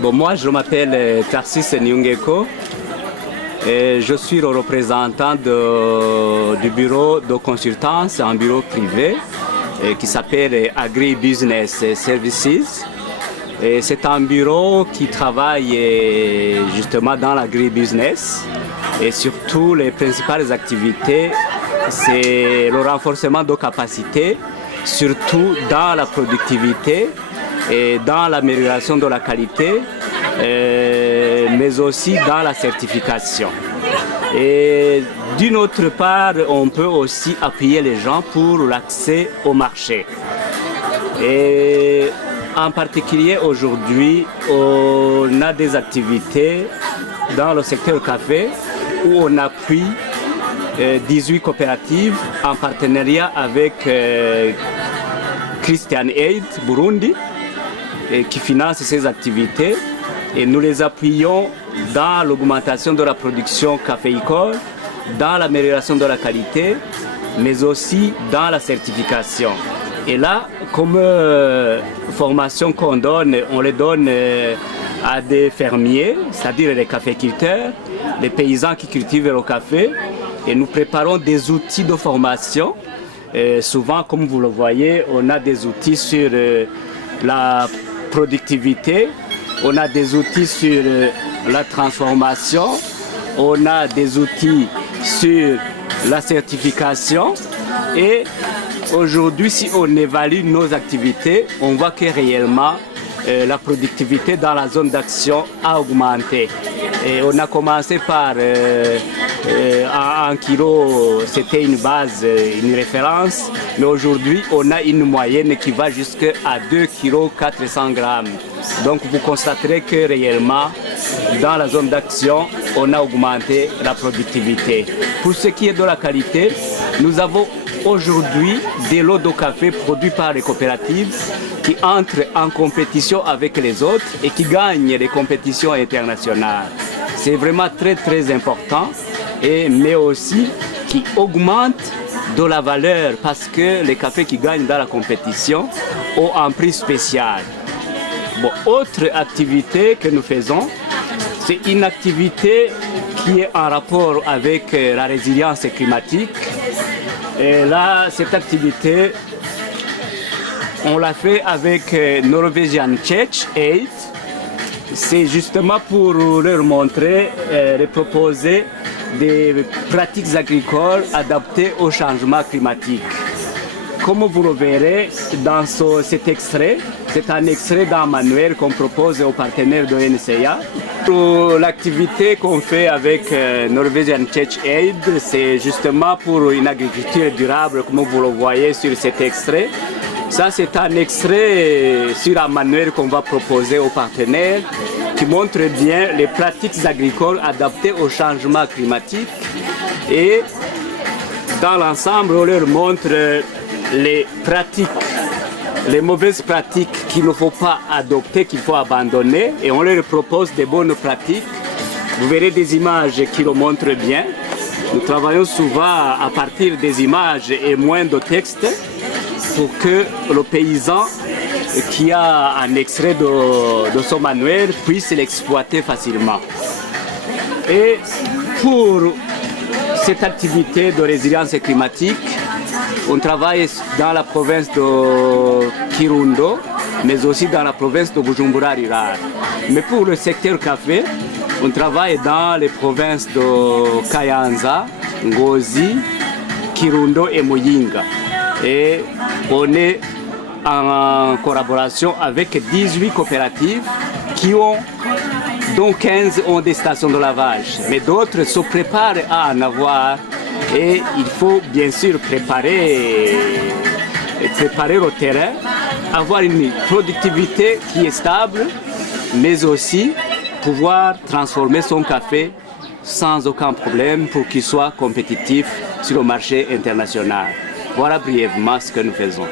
Bon, moi, je m'appelle Tarsis Nyungeko et je suis le représentant du bureau de consultance, un bureau privé qui s'appelle Agri-Business Services. C'est un bureau qui travaille justement dans l'agri-business et surtout les principales activités, c'est le renforcement de capacités, surtout dans la productivité et dans l'amélioration de la qualité, mais aussi dans la certification. Et d'une autre part, on peut aussi appuyer les gens pour l'accès au marché. Et en particulier aujourd'hui, on a des activités dans le secteur café où on appuie 18 coopératives en partenariat avec Christian Aid Burundi qui finance ces activités. Et nous les appuyons dans l'augmentation de la production caféicole, dans l'amélioration de la qualité, mais aussi dans la certification. Et là, comme formation qu'on donne, on les donne à des fermiers, c'est-à-dire les caféculteurs, les paysans qui cultivent le café. Et nous préparons des outils de formation. Souvent, comme vous le voyez, on a des outils sur la productivité, on a des outils sur la transformation, on a des outils sur la certification. Et aujourd'hui, si on évalue nos activités, on voit que réellement la productivité dans la zone d'action a augmenté. Et on a commencé par 1 kilo, c'était une base, une référence, mais aujourd'hui on a une moyenne qui va jusqu'à 2 kg 400 grammes. Donc vous constaterez que réellement dans la zone d'action on a augmenté la productivité. Pour ce qui est de la qualité, nous avons aujourd'hui des lots de café produits par les coopératives qui entrent en compétition avec les autres et qui gagnent les compétitions internationales. C'est vraiment très important, mais aussi qui augmente de la valeur parce que les cafés qui gagnent dans la compétition ont un prix spécial. Bon, autre activité que nous faisons, c'est une activité qui est en rapport avec la résilience climatique. Et là, cette activité, on l'a fait avec Norwegian Church Aid. C'est justement pour leur montrer, leur proposer des pratiques agricoles adaptées au changement climatique. Comme vous le verrez dans cet extrait, c'est un extrait d'un manuel qu'on propose aux partenaires de NCA. L'activité qu'on fait avec Norwegian Church Aid, c'est justement pour une agriculture durable, comme vous le voyez sur cet extrait. Ça, c'est un extrait sur un manuel qu'on va proposer aux partenaires qui montre bien les pratiques agricoles adaptées au changement climatique. Et dans l'ensemble, on leur montre les pratiques, les mauvaises pratiques qu'il ne faut pas adopter, qu'il faut abandonner. Et on leur propose des bonnes pratiques. Vous verrez des images qui le montrent bien. Nous travaillons souvent à partir des images et moins de textes, pour que le paysan qui a un extrait de son manuel puisse l'exploiter facilement. Et pour cette activité de résilience climatique, on travaille dans la province de Kirundo, mais aussi dans la province de Bujumbura rural. Mais pour le secteur café, on travaille dans les provinces de Kayanza, Ngozi, Kirundo et Muyinga. Et on est en collaboration avec 18 coopératives dont 15 ont des stations de lavage. Mais d'autres se préparent à en avoir. Et il faut bien sûr préparer le terrain, avoir une productivité qui est stable, mais aussi pouvoir transformer son café sans aucun problème pour qu'il soit compétitif sur le marché international. Voilà brièvement ce que nous faisons.